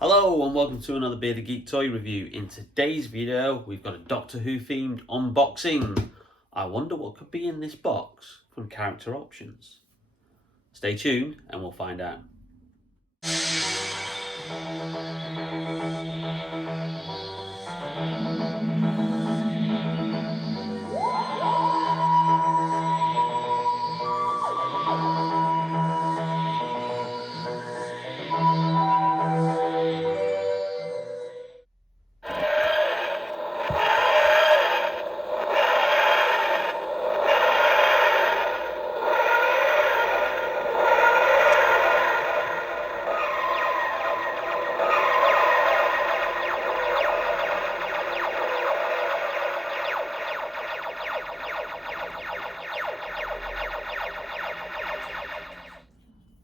Hello and welcome to another Bearded Geek toy review. In today's video we've got a Doctor Who themed unboxing. I wonder what could be in this box from Character Options. Stay tuned and we'll find out.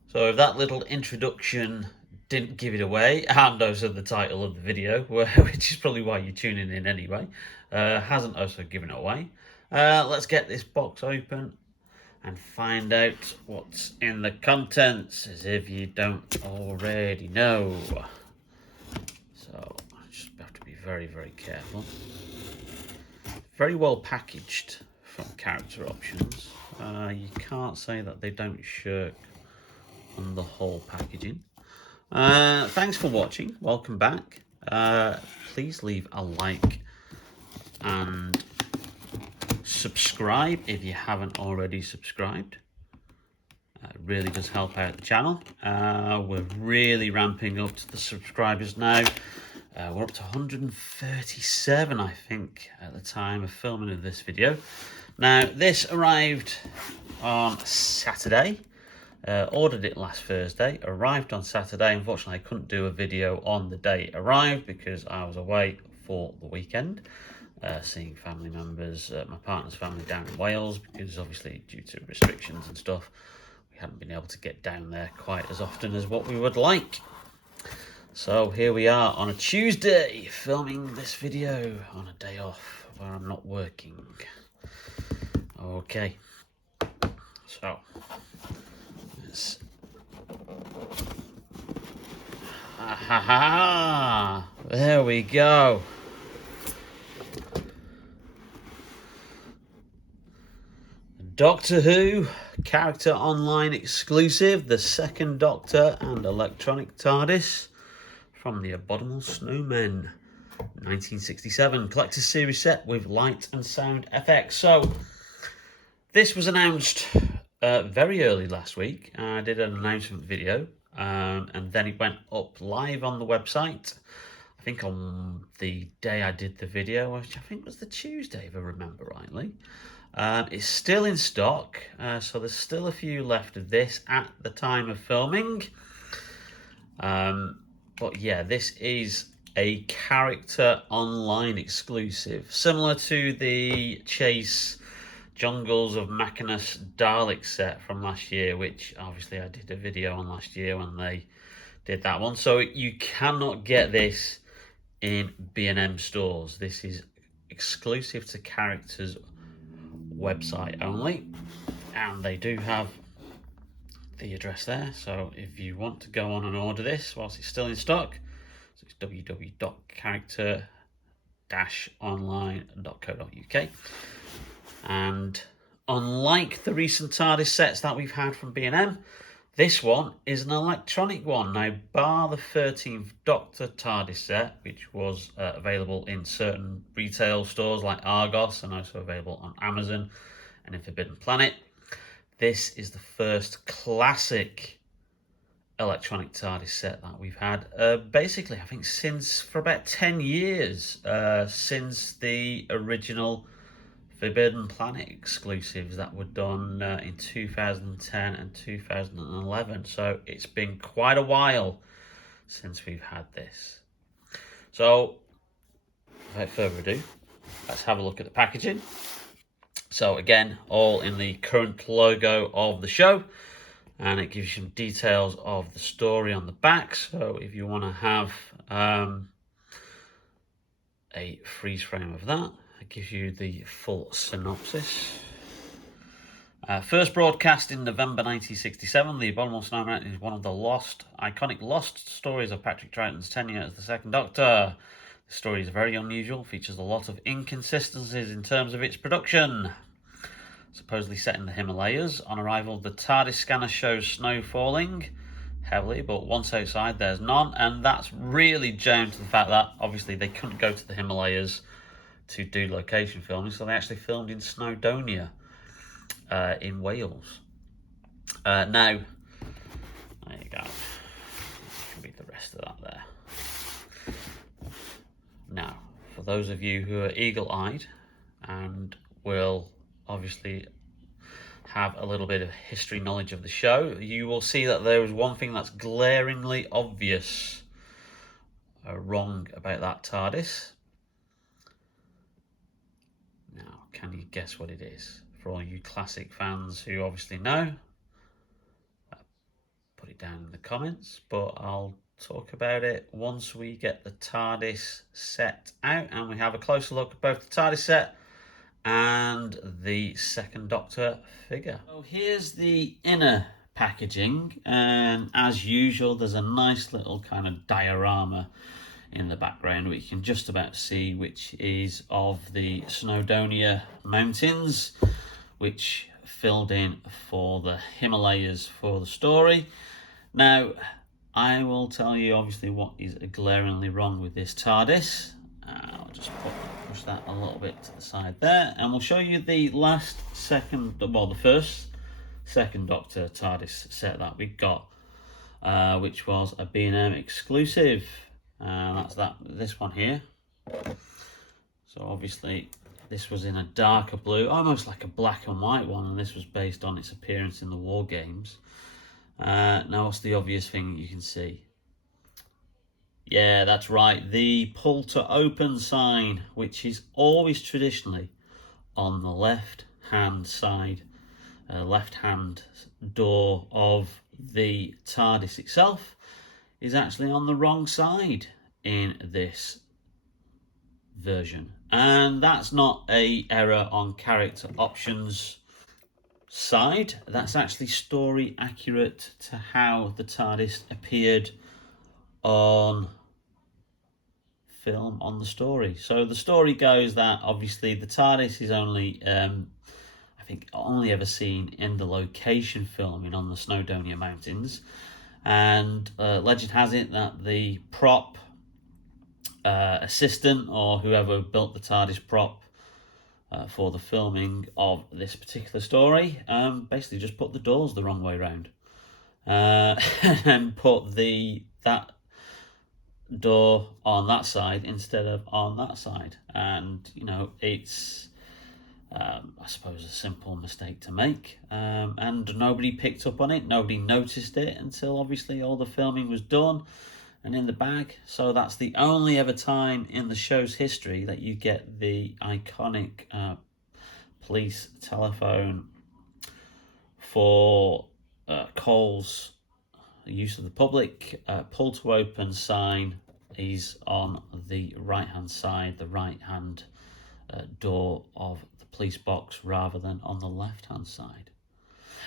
So if that little introduction didn't give it away, and also the title of the video, which is probably why you're tuning in anyway, hasn't also given it away. Let's get this box open and find out what's in the contents, as if you don't already know. So I just have to be very, very careful. Very well packaged from Character Options. You can't say that they don't shirk on the whole packaging. Thanks for watching. Welcome back. Please leave a like and subscribe if you haven't already subscribed. It really does help out the channel. We're really ramping up to the subscribers now. We're up to 137, I think, at the time of filming of this video. Now, this arrived on Saturday. Ordered it last Thursday, arrived on Saturday. Unfortunately, I couldn't do a video on the day it arrived because I was away for the weekend, seeing family members, my partner's family down in Wales, because obviously due to restrictions and stuff, we hadn't been able to get down there quite as often as what we would like. So here we are on a Tuesday, filming this video on a day off where I'm not working. Okay, so there we go. Doctor Who Character Online exclusive, the second Doctor and electronic Tardis from the Abominable Snowmen, 1967 collector's series set with light and sound FX. So this was announced very early last week. I did an announcement video, and then it went up live on the website, I think on the day I did the video, which I think was the Tuesday, if I remember rightly. It's still in stock, so there's still a few left of this at the time of filming. But yeah, this is a Character Online exclusive, similar to the Chase Jungles of Machinus Dalek set from last year, which obviously I did a video on last year when they did that one. So you cannot get this in B&M stores. This is exclusive to Character's website only, and they do have the address there. So if you want to go on and order this whilst it's still in stock, so it's www.character-online.co.uk. And unlike the recent TARDIS sets that we've had from B&M, this one is an electronic one. Now, bar the 13th Doctor TARDIS set, which was available in certain retail stores like Argos and also available on Amazon and in Forbidden Planet, this is the first classic electronic TARDIS set that we've had, basically, I think, for about 10 years, since the original Forbidden Planet exclusives that were done in 2010 and 2011. So it's been quite a while since we've had this. So without further ado, let's have a look at the packaging. So again, all in the current logo of the show, and it gives you some details of the story on the back. So if you want to have a freeze frame of that, it gives you the full synopsis. First broadcast in November 1967, The Abominable Snowmen is one of the iconic lost stories of Patrick Troughton's tenure as the Second Doctor. The story is very unusual, features a lot of inconsistencies in terms of its production. Supposedly set in the Himalayas, on arrival the Tardis scanner shows snow falling heavily, but once outside there's none, and that's really down to the fact that obviously they couldn't go to the Himalayas to do location filming, so they actually filmed in Snowdonia in Wales. Now, there you go. You can read the rest of that there. Now, for those of you who are eagle-eyed and will obviously have a little bit of history knowledge of the show, you will see that there is one thing that's glaringly obvious wrong about that TARDIS. Now, can you guess what it is? For all you classic fans who obviously know, put it down in the comments, but I'll talk about it once we get the TARDIS set out and we have a closer look at both the TARDIS set and the Second Doctor figure. So here's the inner packaging, and as usual there's a nice little kind of diorama in the background which you can just about see, which is of the Snowdonia mountains, which filled in for the Himalayas for the story. Now, I will tell you obviously what is glaringly wrong with this TARDIS. I'll just push that a little bit to the side there, and we'll show you the first Second Doctor TARDIS set that we got, which was a B&M exclusive. That's this one here. So obviously this was in a darker blue, almost like a black and white one, and this was based on its appearance in the War Games. Now what's the obvious thing you can see? Yeah, that's right, the pull to open sign, which is always traditionally on the left hand side, left hand door of the TARDIS itself, is actually on the wrong side in this version. And that's not a error on character options side, that's actually story accurate to how the TARDIS appeared on film on the story. So the story goes that obviously the TARDIS is only I think only ever seen in the location filming on the Snowdonia mountains, and legend has it that the prop assistant or whoever built the TARDIS prop for the filming of this particular story basically just put the doors the wrong way round and put that door on that side instead of on that side. And you know, it's I suppose a simple mistake to make, and nobody picked up on it, nobody noticed it until obviously all the filming was done and in the bag. So that's the only ever time in the show's history that you get the iconic police telephone for calls, use of the public. Pull to open sign is on the right hand side, the right hand door of the police box, rather than on the left hand side.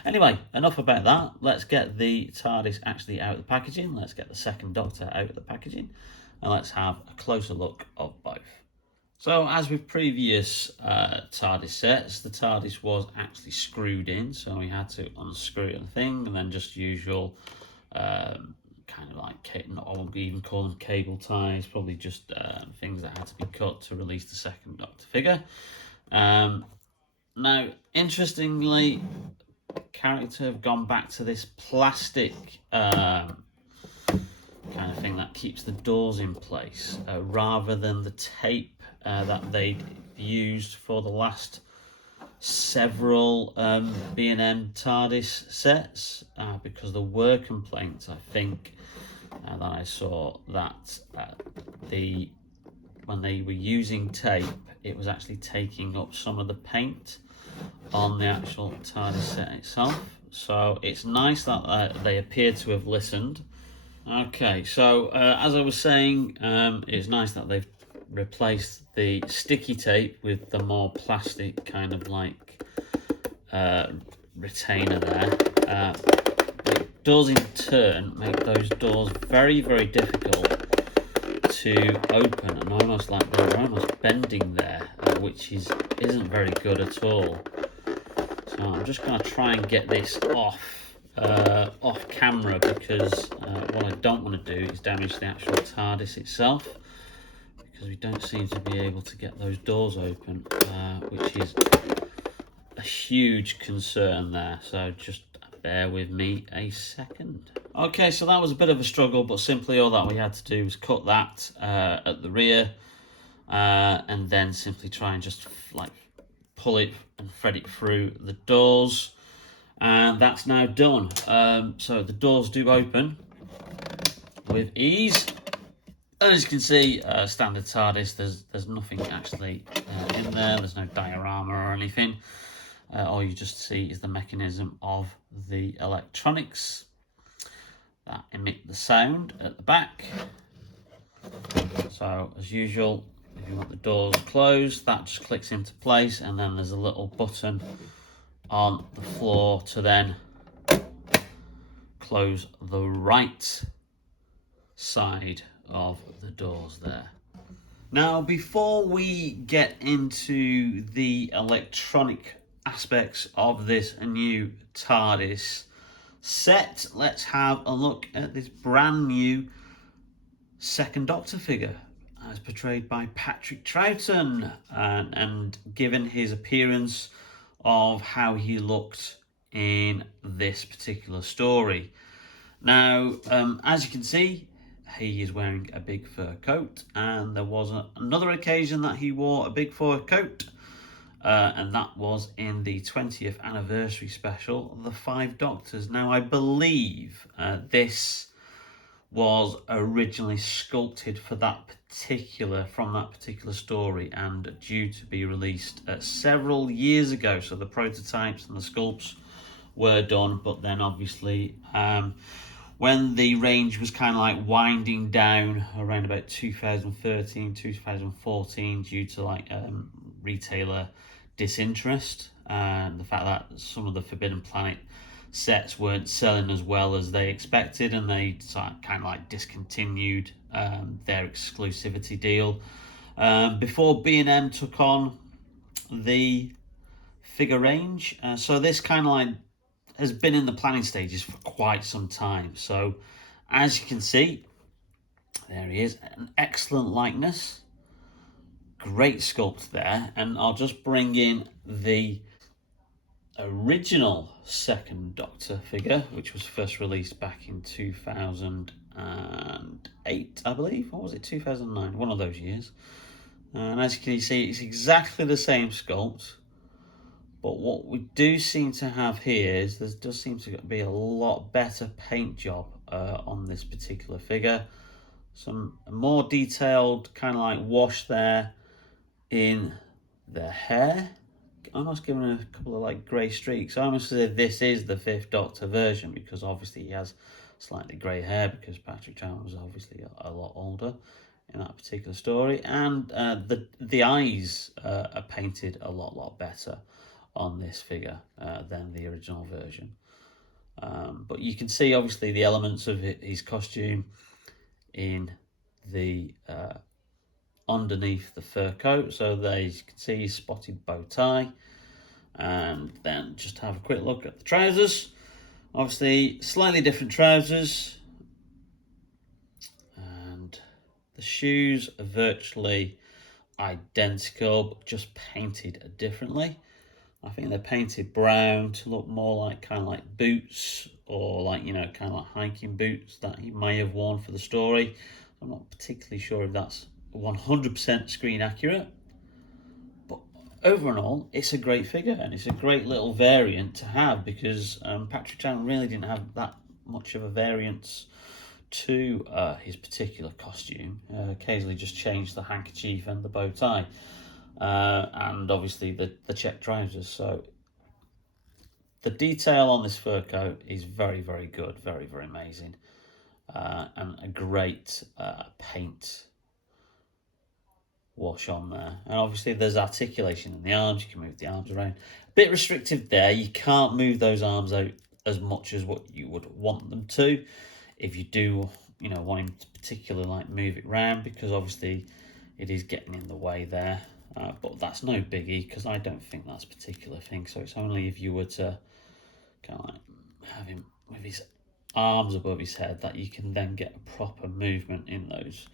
Anyway, enough about that. Let's get the TARDIS actually out of the packaging. Let's get the Second Doctor out of the packaging, and let's have a closer look of both. So, as with previous TARDIS sets, the TARDIS was actually screwed in, so we had to unscrew the thing, and then just usual kind of like, I won't even call them cable ties, probably just things that had to be cut to release the Second Doctor figure. Now, interestingly, character have gone back to this plastic kind of thing that keeps the doors in place, rather than the tape that they'd used for the last several B&M TARDIS sets, because there were complaints, I think, that I saw that when they were using tape, it was actually taking up some of the paint on the actual TARDIS set itself. So it's nice that they appear to have listened. Okay, so as I was saying, it's nice that they've replaced the sticky tape with the more plastic kind of like retainer there. It does in turn make those doors very, very difficult to open, and almost like they're almost bending there, which isn't very good at all. So I'm just going to try and get this off camera, because what I don't want to do is damage the actual TARDIS itself, because we don't seem to be able to get those doors open, which is a huge concern there. So just bear with me a second. Okay, so that was a bit of a struggle, but simply all that we had to do was cut that at the rear, and then simply try and just like pull it and thread it through the doors, and that's now done. So the doors do open with ease, and as you can see, standard TARDIS, there's nothing actually in there. There's no diorama or anything. All you just see is the mechanism of the electronics that emit the sound at the back. So as usual, if you want the doors closed, that just clicks into place, and then there's a little button on the floor to then close the right side of the doors there. Now, before we get into the electronic aspects of this new TARDIS set, let's have a look at this brand new Second Doctor figure, as portrayed by Patrick Troughton, and given his appearance of how he looked in this particular story. Now, as you can see, he is wearing a big fur coat, and there was another occasion that he wore a big fur coat, and that was in the 20th anniversary special, The Five Doctors. Now, I believe this was originally sculpted for from that particular story, and due to be released several years ago. So the prototypes and the sculpts were done, but then obviously when the range was kind of like winding down around about 2013, 2014, due to like retailer disinterest and the fact that some of the Forbidden Planet sets weren't selling as well as they expected, and they kind of like discontinued their exclusivity deal before B&M took on the figure range. So this kind of like has been in the planning stages for quite some time. So as you can see, there he is, an excellent likeness, great sculpt there. And I'll just bring in the original Second Doctor figure, which was first released back in 2008, I believe. What was it, 2009? One of those years. And as you can see, it's exactly the same sculpt. But what we do seem to have here is there does seem to be a lot better paint job on this particular figure. Some more detailed kind of like wash there in the hair. Almost given a couple of like grey streaks. I almost say this is the Fifth Doctor version, because obviously he has slightly grey hair, because Patrick Troughton was obviously a lot older in that particular story. And the eyes are painted a lot better on this figure than the original version. But you can see obviously the elements of his costume in the underneath the fur coat. So there you can see his spotted bow tie. And then just have a quick look at the trousers. Obviously slightly different trousers, and the shoes are virtually identical, but just painted differently. I think they're painted brown to look more like kind of like boots, or like, you know, kind of like hiking boots that he may have worn for the story. I'm not particularly sure if that's 100% screen accurate, but overall it's a great figure, and it's a great little variant to have, because Patrick Troughton really didn't have that much of a variance to his particular costume. Occasionally just changed the handkerchief and the bow tie, and obviously the check trousers. So the detail on this fur coat is very good, very amazing, and a great paint wash on there. And obviously there's articulation in the arms, you can move the arms around. A bit restrictive there, you can't move those arms out as much as what you would want them to. If you do, you know, want him to particularly like move it round, because obviously it is getting in the way there. But that's no biggie, because I don't think that's a particular thing. So it's only if you were to kind of like have him with his arms above his head that you can then get a proper movement in those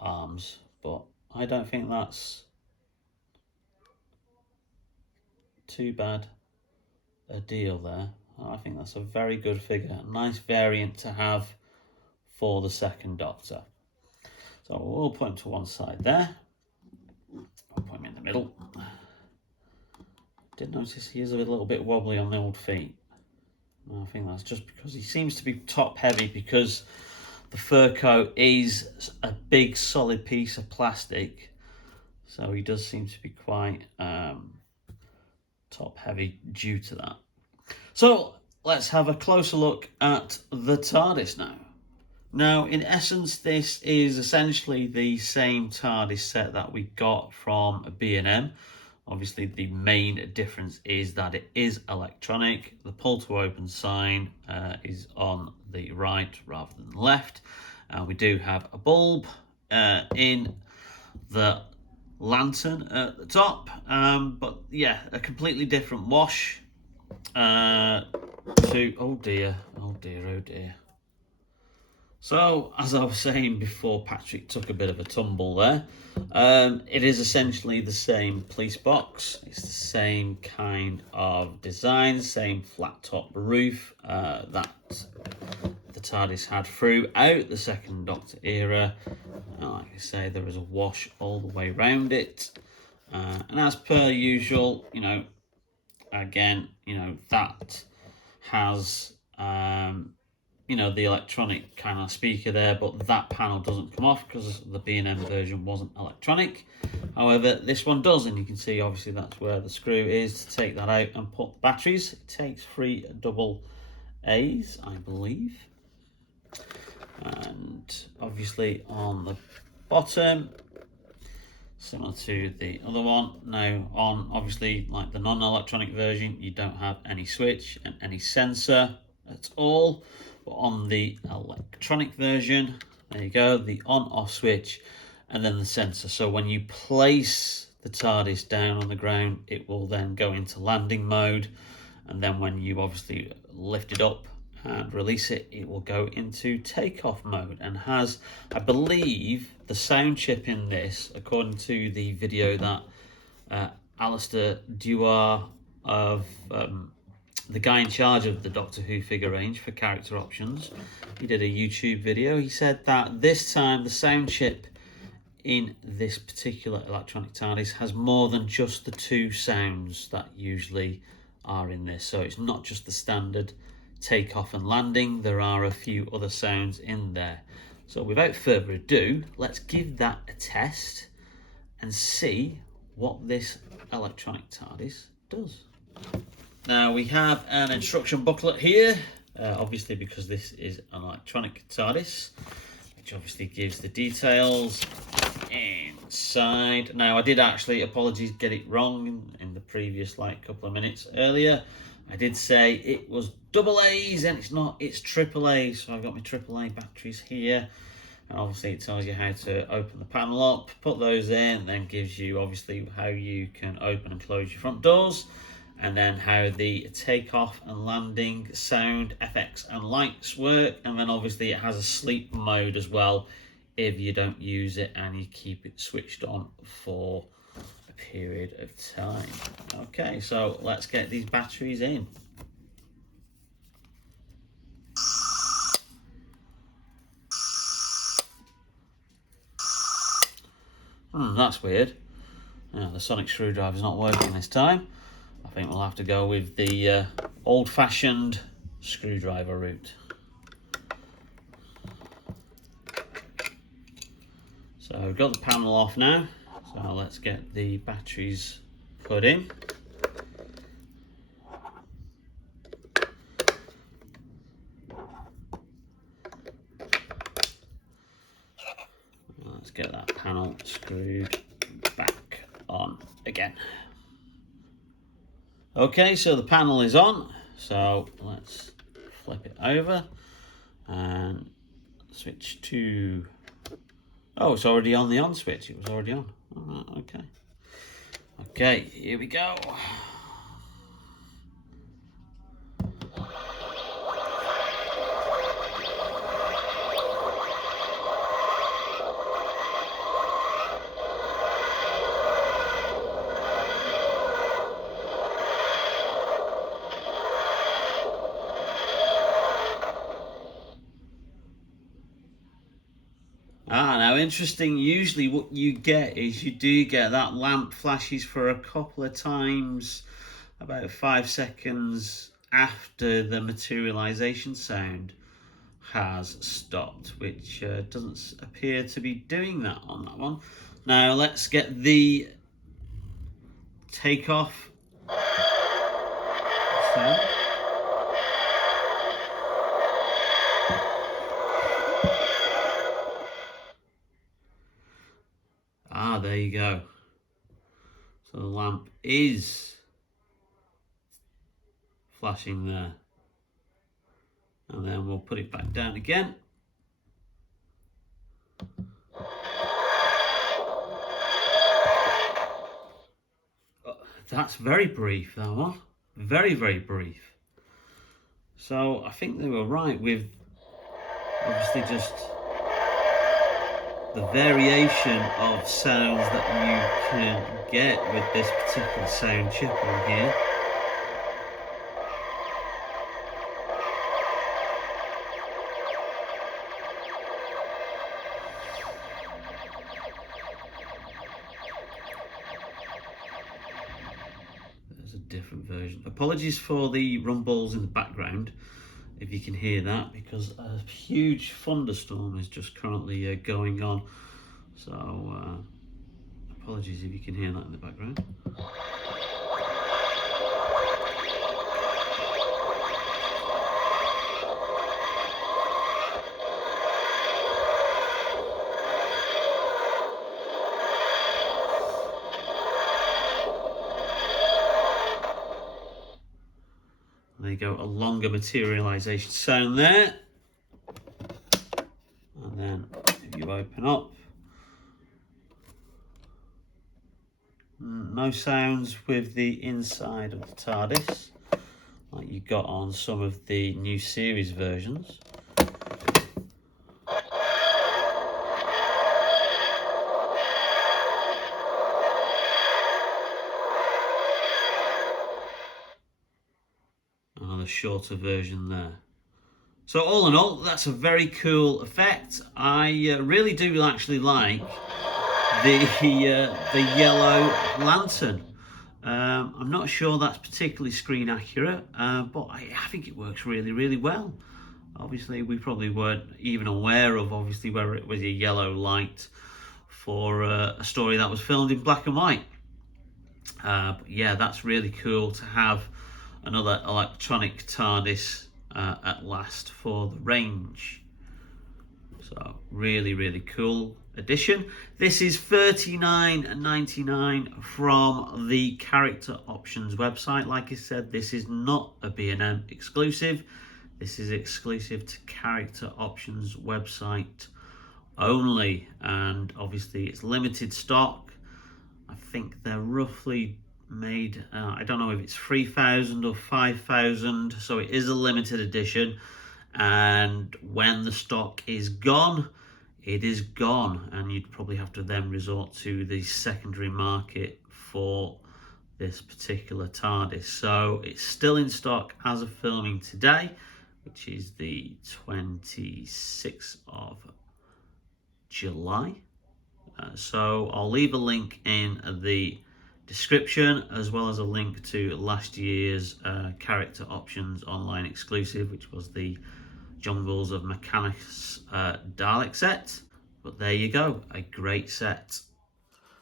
arms. But I don't think that's too bad a deal there. I think that's a very good figure. A nice variant to have for the second Doctor. So we'll put him to one side there. I'll put him in the middle. Did notice he is a little bit wobbly on the old feet. I think that's just because he seems to be top heavy, because the fur coat is a big solid piece of plastic. So he does seem to be quite top heavy due to that. So let's have a closer look at the TARDIS now. Now, in essence, this is essentially the same TARDIS set that we got from B&M. Obviously, the main difference is that it is electronic. The pull to open sign is on the right rather than the left. We do have a bulb in the lantern at the top, but yeah, a completely different wash to, oh dear. So, as I was saying before, Patrick took a bit of a tumble there. It is essentially the same police box. It's the same kind of design, same flat top roof that the TARDIS had throughout the second Doctor era. Like I say, there is a wash all the way around it. And as per usual, you know, again, you know, that has you know, the electronic kind of speaker there, but that panel doesn't come off because the B&M version wasn't electronic. However, this one does, and you can see obviously that's where the screw is to take that out and put batteries. It takes 3 double A's, I believe. And obviously on the bottom, similar to the other one. Now on obviously like the non-electronic version, you don't have any switch and any sensor at all. But on the electronic version, there you go, the on-off switch and then the sensor. So when you place the TARDIS down on the ground, it will then go into landing mode. And then when you obviously lift it up and release it, it will go into takeoff mode, and has, I believe, the sound chip in this, according to the video that Alistair Dewar of the guy in charge of the Doctor Who figure range for character options, he did a YouTube video. He said that this time the sound chip in this particular electronic TARDIS has more than just the 2 sounds that usually are in this. So it's not just the standard takeoff and landing, there are a few other sounds in there. So without further ado, let's give that a test and see what this electronic TARDIS does. Now we have an instruction booklet here, obviously because this is an electronic TARDIS, which obviously gives the details inside. Now I did actually, apologies, get it wrong in the previous couple of minutes earlier. I did say it was double A's and it's not, it's triple A's. So I've got my triple A batteries here. And obviously it tells you how to open the panel up, put those in, and then gives you obviously how you can open and close your front doors. And then how the takeoff and landing sound, FX and lights work. And then obviously it has a sleep mode as well if you don't use it and you keep it switched on for a period of time. Okay, so let's get these batteries in. That's weird. Yeah, the sonic screwdriver's not working this time. I think we'll have to go with the old-fashioned screwdriver route. So we've got the panel off now, so let's get the batteries put in. Let's get that panel screwed on again. Okay, so the panel is on, so let's flip it over and switch to... Oh, it's already on the on switch. It was already on. Okay. Okay, here we go. Now interesting, usually what you get is you do get that lamp flashes for a couple of times, about 5 seconds after the materialization sound has stopped, which doesn't appear to be doing that on that one. Now let's get the takeoff sound. There you go. So the lamp is flashing there. And then we'll put it back down again. That's very brief, that one. Very, very brief. So I think they were right with obviously just the variation of sounds that you can get with this particular sound chip on here. There's a different version. Apologies for the rumbles in the background, if you can hear that, because a huge thunderstorm is just currently going on. So apologies if you can hear that in the background. There you go, a longer materialization sound there. And then if you open up, no sounds with the inside of the TARDIS like you got on some of the new series versions. Another shorter version there. So all in all, that's a very cool effect. I really do actually like the yellow lantern. I'm not sure that's particularly screen accurate, but I think it works really, really well. Obviously, we probably weren't even aware of obviously whether it was a yellow light for a story that was filmed in black and white. But yeah, that's really cool to have another electronic TARDIS at last for the range. So really, really cool addition. This is $39.99 from the Character Options website. Like I said, this is not a B&M exclusive. This is exclusive to Character Options website only, and obviously it's limited stock. I think they're roughly made, I don't know if it's 3,000 or 5,000, so it is a limited edition, and when the stock is gone, it is gone, and you'd probably have to then resort to the secondary market for this particular TARDIS. So it's still in stock as of filming today, which is the 26th of July. So I'll leave a link in the description, as well as a link to last year's Character Options online exclusive, which was the Jungles of Mechanics Dalek set. But there you go, a great set.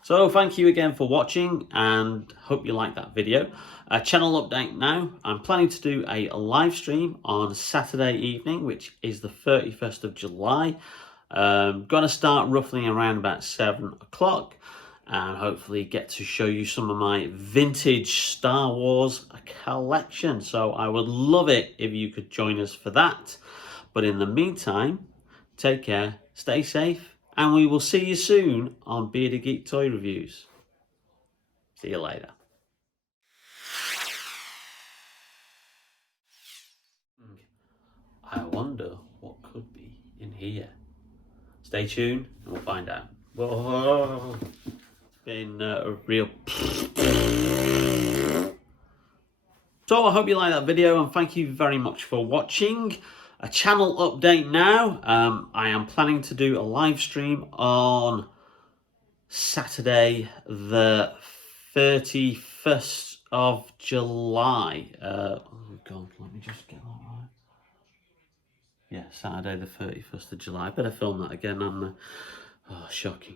So thank you again for watching, and hope you liked that video. Channel update now. I'm planning to do a live stream on Saturday evening, which is the 31st of July. Gonna start roughly around about 7 o'clock. and hopefully get to show you some of my vintage Star Wars collection. So I would love it if you could join us for that. But in the meantime, take care, stay safe, and we will see you soon on Bearded Geek Toy Reviews. See you later. I wonder what could be in here. Stay tuned and we'll find out. Whoa. It's been a real... So I hope you like that video and thank you very much for watching. A channel update now. I am planning to do a live stream on Saturday the 31st of July. Oh God, let me just get that right. Yeah, Saturday the 31st of July. I better film that again, oh, shocking.